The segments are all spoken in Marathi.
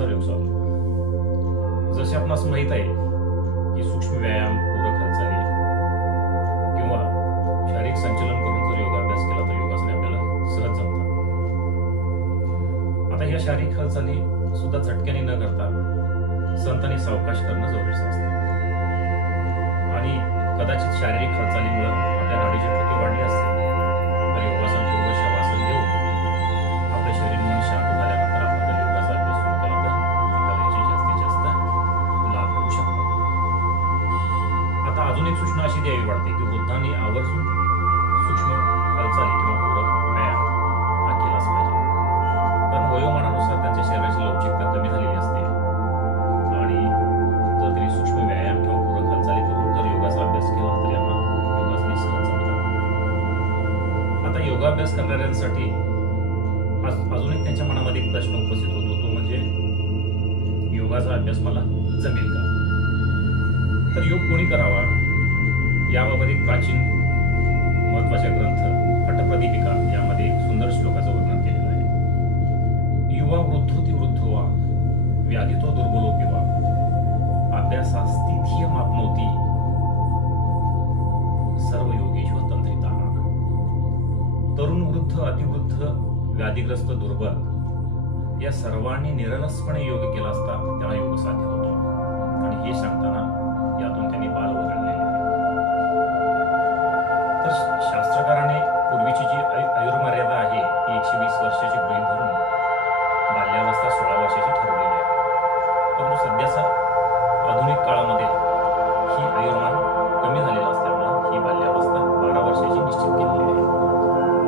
नमस्कार योग साधू. जसे आपणास माहित आहे की सूक्ष्म व्यायाम, पूरक हालचाली किंवा शारीरिक संचलन करून जर योगाभ्यास केला तर योगासने आपल्याला सहज जमतात. आता या शारीरिक हालचाली सुद्धा झटक्याने न करता संतांनी सावकाश करणं जरुरीचं असतं. आणि कदाचित शारीरिक हालचालीमुळे आपल्या नाडीची ठोके वाढली असते तर योगासन पूर्व शवासन घेऊन आपलं शरीर मन शांत झाल्यानंतर आपण जर योगाचा अभ्यास सुरू केला तर आपल्याला याचे जास्तीत जास्त लाभ मिळू शकतात. आता अजून एक सूचना अशी द्यावी वाटते की वृद्धांनी आवर्जून सूक्ष्म हालचाली किंवा पूरक व्यायाम हा केलाच पाहिजे. कारण वयोमानानुसार त्यांच्या शरीराची लवचिकता कमी झालेली असते आणि जर त्यांनी सूक्ष्म व्यायाम किंवा पूरक हालचाली करून जर योगाचा अभ्यास केला तर यांना योगासने सहज जमतात. आता योगाभ्यास करणाऱ्यांसाठी अजून एक त्यांच्या मनामध्ये एक प्रश्न उपस्थित होतो, तो म्हणजे योगाचा अभ्यास मला जमेल का? तर योग कोणी करावा याबाबत एक प्राचीन महत्वाचा ग्रंथ हठप्रदीपिका यामध्ये एक सुंदर श्लोकाचं वर्णन केलेलं आहे. युवा वृद्धोती वृद्धो वा व्याधितो दुर्बलो किंवा अभ्यासास्थितीयम आपनोती सर्व योगेश्वर तंत्रिता. तरुण, वृद्ध, अतिवृद्ध, व्याधिग्रस्त, दुर्बल या सर्वांनी निरलसपणे योग केला असता त्याला योग साध्य होतो. आणि हे सांगताना यातून त्यांनी बाल वगळलेले आहे. तर शास्त्रकाराने पूर्वीची जी आयुर्मर्यादा आहे ती 120 वर्षाची गृहीत धरून बाल्यावस्था 16 वर्षाची ठरवलेली आहे. परंतु सध्याचा आधुनिक काळामध्ये ही आयुर्मान कमी झालेलं असल्यामुळे ही बाल्यावस्था 12 वर्षाची निश्चित केलेली आहे.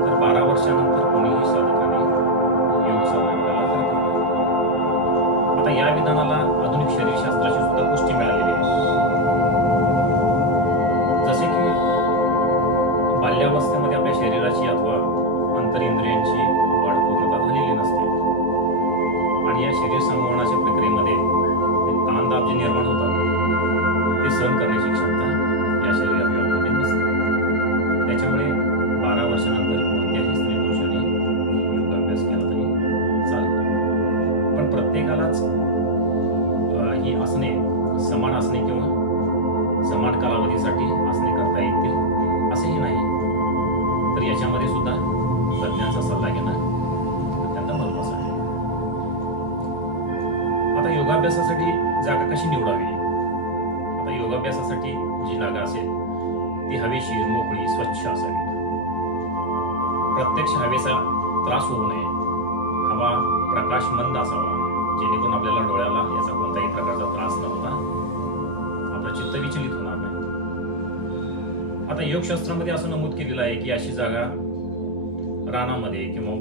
तर 12 वर्षानंतर कोणीही साधकाने योग साधना करायला हरकत नाही. आता या विधानाला आधुनिक शरीरशास्त्राची सुद्धा पुष्टी मिळालेली आहे. जसे की बाल्यावस्थेमध्ये आपल्या शरीराची अथवा अंतरिंद्रियांची वाढ पूर्णता झालेली नसते आणि या शरीर संवहनाच्या प्रक्रियेमध्ये ताणदाब जे निर्माण होतात ते सहन करण्याची क्षमता या शरीर अवयवामध्ये नसते. त्याच्यामुळे 12 वर्षानंतर कोणत्याही स्त्री पुरुषाने योगाभ्यास केला तरी चालेल. पण प्रत्येकालाच ही आसने समान आसने किंवा समान कालावधीसाठी आसने करता येतील असेही नाही. तर याच्यामध्ये सुद्धा तज्ञांचा सल्ला घेणं अत्यंत महत्वाचं आहे. आता योगाभ्यासासाठी जागा कशी निवडावी? आता योगाभ्यासासाठी जी जागा असेल ती हवेशीर, मोकळी, स्वच्छ असावी. प्रत्यक्ष हवेचा त्रास होऊ नये. हवा प्रकाश मंद असावा जेणेकरून आपल्याला डोळ्याला याचा कोणत्याही प्रकारचा त्रास न होता आपलं चित्त विचलित होणार नाही. आता योगशास्त्रामध्ये असं नमूद केलेलं आहे की अशी जागा रानामध्ये किंवा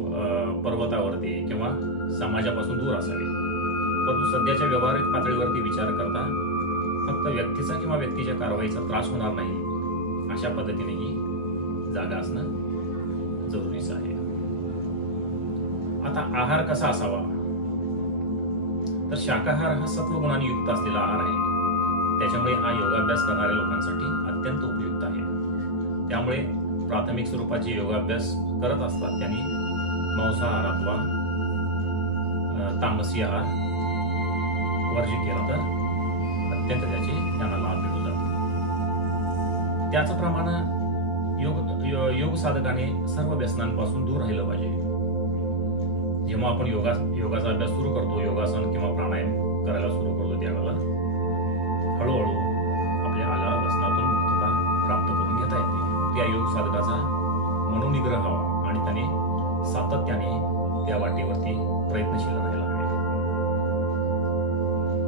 पर्वतावरती किंवा समाजापासून दूर असावी. परंतु सध्याच्या व्यावहारिक पातळीवरती विचार करता फक्त व्यक्तीचा किंवा व्यक्तीच्या कारवाईचा त्रास होणार नाही अशा पद्धतीने ही जागा असणं जरुरीचं आहे. आता आहार कसा असावा? तर शाकाहार हा सत्वगुणांनी युक्त असलेला आहार आहे. त्याच्यामुळे हा योगाभ्यास करणाऱ्या लोकांसाठी अत्यंत उपयुक्त आहे. त्यामुळे प्राथमिक स्वरूपाचे योगाभ्यास करत असतात त्यांनी मांसाहार अथवा तामसी आहार वर्ज्य केला तर अत्यंत त्याचे त्यांना लाभ मिळू जातो. त्याचप्रमाणे योग साधकाने सर्व व्यसनांपासून दूर राहिलं पाहिजे. जेव्हा आपण योगाचा अभ्यास सुरू करतो, योगासन किंवा प्राणायाम करायला सुरू करतो त्यावेळेला हळूहळू आपल्या व्यसनातून मुक्तता प्राप्त करून घेता येते. त्या योग साधकाचा मनोनिग्रह हवा आणि त्याने सातत्याने त्या वाटेवरती प्रयत्नशील राहायला हवे.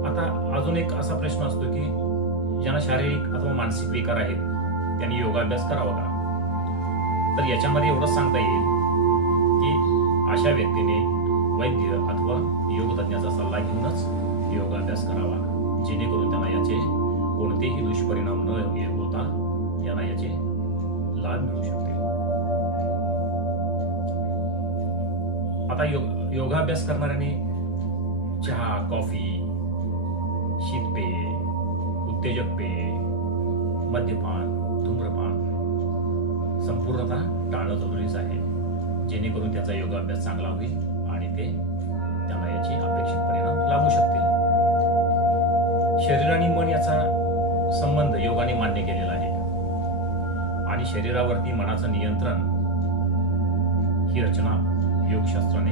आता अजून एक असा प्रश्न असतो की ज्यांना शारीरिक अथवा मानसिक विकार आहेत त्यांनी योगाभ्यास करावा का? तर याच्यामध्ये एवढंच सांगता येईल की अशा व्यक्तीने वैद्य अथवा योग तज्ञाचा सल्ला घेऊनच योगाभ्यास करावा जेणेकरून त्यांना याचे कोणतेही दुष्परिणाम न होता यांना याचे लाभ मिळू शकतील. आता योगाभ्यास करणाऱ्याने चहा, कॉफी, शीतपेय, उत्तेजक पेय, मद्यपान, धूम्रपान संपूर्णतः टाळणं जरुरीच आहे जेणेकरून त्याचा योगाभ्यास चांगला होईल आणि ते त्यांना याचे अपेक्षित परिणाम लाभू शकतील. शरीर आणि मन याचा संबंध योगाने मान्य केलेला आहे आणि शरीरावरती मनाचं नियंत्रण ही रचना योगशास्त्राने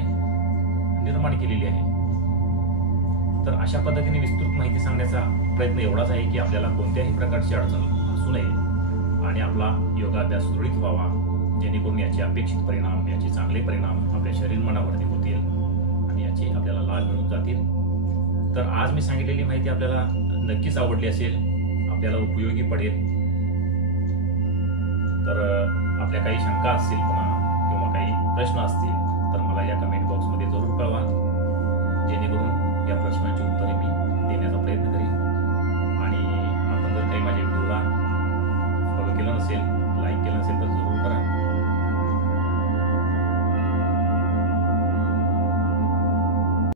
निर्माण केलेली आहे. तर अशा पद्धतीने विस्तृत माहिती सांगण्याचा प्रयत्न एवढाच आहे की आपल्याला कोणत्याही प्रकारची अडचण असू नये आणि आपला योगाभ्यास सुरळीत व्हावा, जेणेकरून याचे अपेक्षित परिणाम, याचे चांगले परिणाम आपल्या शरीर मनावरती होतील आणि याचे आपल्याला लाभ मिळून जातील. तर आज मी सांगितलेली माहिती आपल्याला नक्कीच आवडली असेल, आपल्याला उपयोगी पडेल. तर आपल्या काही शंका असतील पुन्हा किंवा काही प्रश्न असतील तर मला या कमेंट बॉक्समध्ये जरूर